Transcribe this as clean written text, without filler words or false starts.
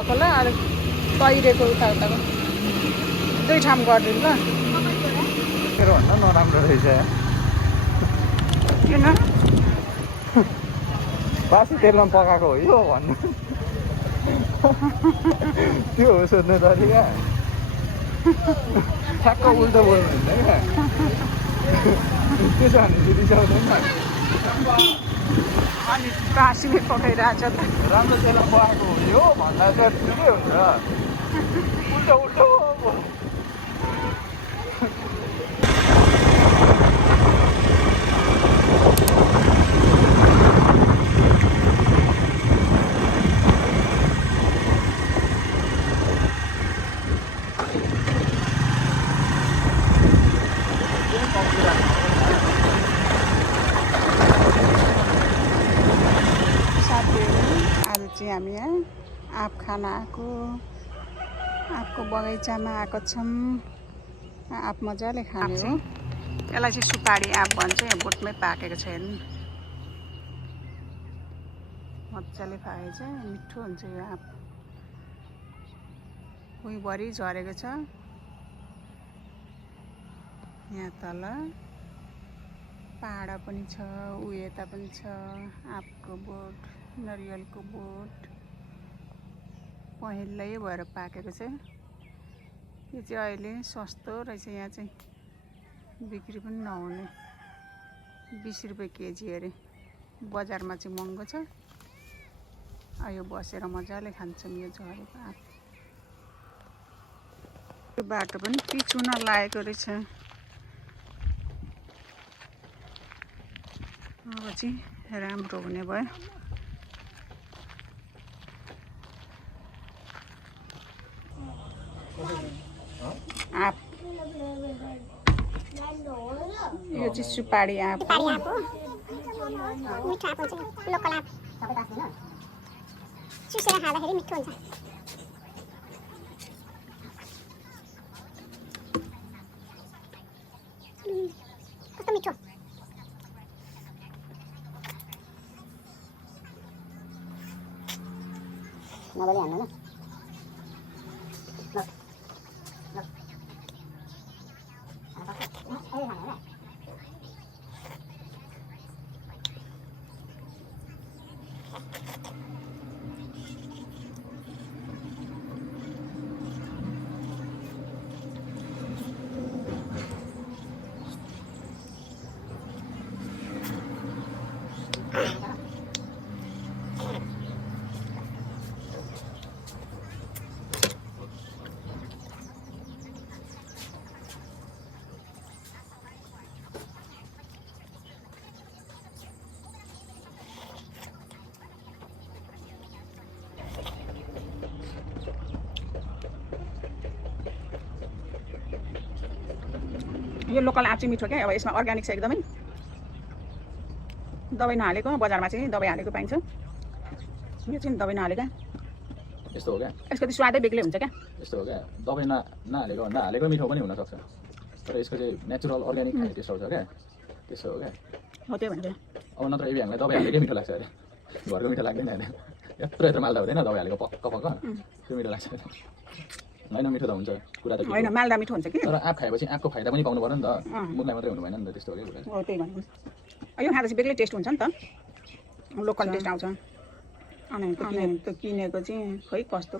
भएको ल अलिक तैरेको उताउताको दुई ठाउँ गरिदिनु ल मेरो भन्दा नराम्रो रहेछ किन बासी तेलमा पकाएको हो यो भन्नु त्यो हो सोध्ने तरिका ठ्याक्क उल्टो बोल्नु हुन्छ क्या त्यसो भने चाहिँ रिसाउँदैन अनि बासीमै पकाइरहेछ त राम्रो तेलमा पकाएको हो यो भन्दा चाहिँ ठिकै हुन्छ उल्टो उल्टो हामी यहाँ आँप खान आएको आँपको बगैँचामा आएको छौँ आँप मजाले खाने हो यसलाई चाहिँ सुपारी आँप भन्छ यहाँ बोटमै पाकेको छ हेर्नु मजाले पाकेको छ मिठो हुन्छ यो आँप भुइँभरि झरेको छ यहाँ तल पहाड पनि छ उ यता पनि छ आँपको बोट नरिवलको बोट पहेँलै भएर पाकेको छ यो चाहिँ अहिले सस्तो रहेछ यहाँ चाहिँ बिक्री पनि नहुने 20 रुपियाँ केजी अरे बजारमा चाहिँ महँगो छ यो बसेर मजाले खान्छौँ यो झरेको आँप यो बाटो पनि पिचुन लागेको रहेछ अब चाहिँ राम्रो हुने भयो आँप यो चाहिँ सुपारी आँप हो मिठो आँप हुन्छ लोकल आँप चुसेर खाँदाखेरि मिठो हुन्छ कस्तो मिठो मजाले हाल्नु ल यो लोकल आँप चाहिँ मिठो क्या अब यसमा अर्ग्यानिक छ एकदमै दबाई नहालेको बजारमा चाहिँ दबाई हालेको पाइन्छ यो चाहिँ दबाई नहालेका यस्तो हो क्या यसको चाहिँ स्वादै बेग्लै हुन्छ क्या यस्तो हो क्या दबाई नहालेको भन्दा हालेको मिठो पनि हुनसक्छ तर यसको चाहिँ नेचुरल अर्ग्यानिक खाने टेस्ट आउँछ क्या त्यसो हो क्या हो त्यो भन्छ अब नत्र यदि हामीलाई दबाई हालेकै मिठो लाग्छ अरे घरको मिठो लाग्दैन होइन यत्रो माल्दा हुँदैन दबाई हालेको पक्क त्यो मिठो लाग्छ होइन मिठो त हुन्छ कुरा त होइन मालदा मिठो हुन्छ कि तर आँप खाएपछि आँपको फाइदा पनि पाउनु पर्यो नि त मुखलाई मात्रै हुनु भएन नि त त्यस्तो हो क्या कुरा हो त्यही भन्नु यो खाँदा चाहिँ बेग्लै टेस्ट हुन्छ नि त लोकल टेस्ट आउँछ अनि त्यो किनेको चाहिँ खोइ कस्तो